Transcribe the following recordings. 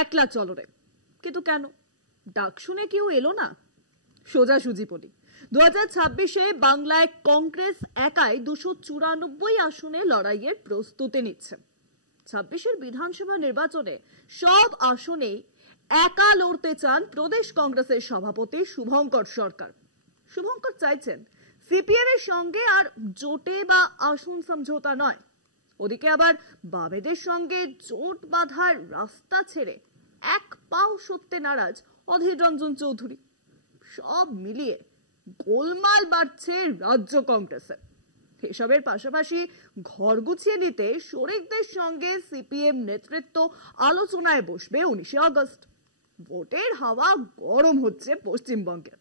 একলা চলো রে। কিন্তু কেন? ডাক শুনে কেউ এলো না? সোজাসুজি বলি, 2026-এ বাংলায় কংগ্রেস একাই 294 আসনে লড়াইয়ের প্রস্তুতি নিচ্ছে। 26-এর বিধানসভা নির্বাচনে সব আসনেই একা লড়তে চান প্রদেশ কংগ্রেসের সভাপতি শুভঙ্কর সরকার। শুভঙ্কর চাইছেন সিপিএম এর সঙ্গে আর জোটে বা আসন সমঝোতা নয়, ওদিকে আবার বামেদের সঙ্গে জোট বাঁধার রাস্তা ছেড়ে এক পাও সত্যে নারাজ অধীর রঞ্জন চৌধুরী। সব মিলিয়ে গোলমাল বাড়ছে রাজ্য কংগ্রেসে। এসবের পাশাপাশি ঘর গুছিয়ে নিতে শরিকদের সঙ্গে সিপিএম নেতৃত্ব আলোচনায় বসবে 19 আগস্ট। ভোটের হাওয়া গরম হচ্ছে পশ্চিমবঙ্গে।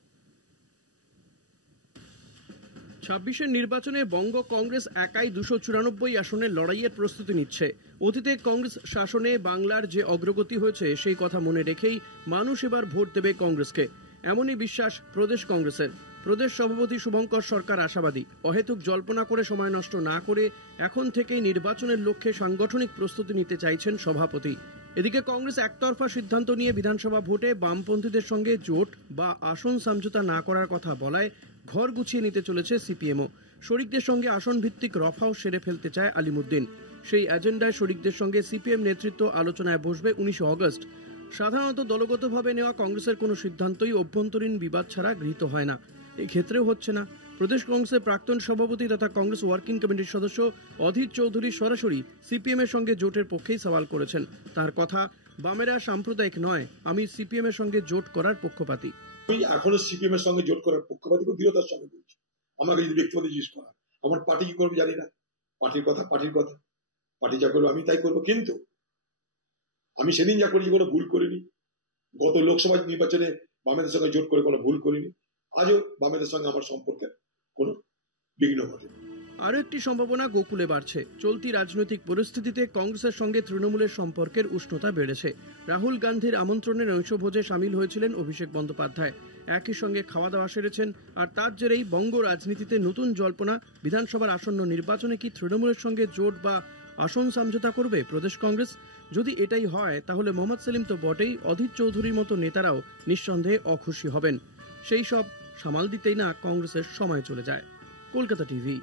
26-এর নির্বাচনে বঙ্গ কংগ্রেস একাই 294 আসনে লড়াইয়ের প্রস্তুতি নিচ্ছে। অতীতে কংগ্রেস শাসনে বাংলার যে অগ্রগতি হয়েছে সেই কথা মনে রেখেই মানুষ এবার ভোট দেবে কংগ্রেসকে, এমনই বিশ্বাস প্রদেশ কংগ্রেসের। প্রদেশ সভাপতি শুভঙ্কর সরকার আশাবাদী, অহেতুক জল্পনা করে সময় নষ্ট না করে এখন থেকেই নির্বাচনের লক্ষ্যে সাংগঠনিক প্রস্তুতি নিতে চাইছেন সভাপতি। এদিকে কংগ্রেস একতরফা সিদ্ধান্ত নিয়ে বিধানসভা ভোটে বামপন্থীদের সঙ্গে জোট বা আসন সমঝোতা না করার কথা বলায় ঘর গুছিয়ে নিতে চলেছে সিপিএমও। শরিকদের সঙ্গে আসন ভিত্তিক রফাও সেরে ফেলতে চায় আলিমুদ্দিন। সেই এজেন্ডায় শরিকদের সঙ্গে সিপিএম নেতৃত্ব আলোচনায় বসবে 19 আগস্ট। সাধারণত দলগতভাবে নেওয়া কংগ্রেসের কোনো সিদ্ধান্তই অভ্যন্তরীণ বিবাদ ছাড়া গৃহীত হয় না, এই ক্ষেত্রেও হচ্ছে না। প্রদেশ কংগ্রেসের প্রাক্তন সভাপতি তথা কংগ্রেস ওয়ার্কিং কমিটির সদস্য অধীর চৌধুরী সরাসরি সিপিএম এর সঙ্গে জোটের পক্ষেই সওয়াল করেছেন। তার কথা, বামেরা সাম্প্রদায়িক নয়, আমি সিপিএম এর সঙ্গে জোট করার পক্ষপাতী। আমি এখনো সিপিএম এর সঙ্গে জোট করার পক্ষপাতী দৃঢ়তার সঙ্গে বলছি। আমাকে যদি ব্যক্তিগত জিজ্ঞেস করা, আমার পার্টি কি করবে জানি না, পার্টির কথা পার্টি যা করবো আমি তাই করবো। কিন্তু আমি সেদিন যা করেছি কোনো ভুল করিনি। গত লোকসভা নির্বাচনে বামেদের সঙ্গে জোট করে কোনো ভুল করিনি। আজও বামেদের সঙ্গে আমার সম্পর্কের কোনো বিঘ্ন ঘটেনি। আরও একটি সম্ভাবনা গোকুলে বাড়ছে। চলতি রাজনৈতিক পরিস্থিতিতে কংগ্রেসের সঙ্গে তৃণমূলের সম্পর্কের উষ্ণতা বেড়েছে। রাহুল গান্ধীর আমন্ত্রণে নৈশভোজে সামিল হয়েছিলেন অভিষেক বন্দ্যোপাধ্যায়। একই সঙ্গে খাওয়া দাওয়া সেরেছেন। আর তার জেরেই বঙ্গ রাজনীতিতে নতুন জল্পনা, বিধানসভার আসন্ন নির্বাচনে কি তৃণমূলের সঙ্গে জোট বা আসন সমঝোতা করবে প্রদেশ কংগ্রেস? যদি এটাই হয় তাহলে মোহাম্মদ সেলিম তো বটেই, অধীর চৌধুরীর মতো নেতারাও নিঃসন্দেহে অখুশি হবেন। সেই সব সামাল দিতেই না কংগ্রেসের সময় চলে যায়। কলকাতা টিভি।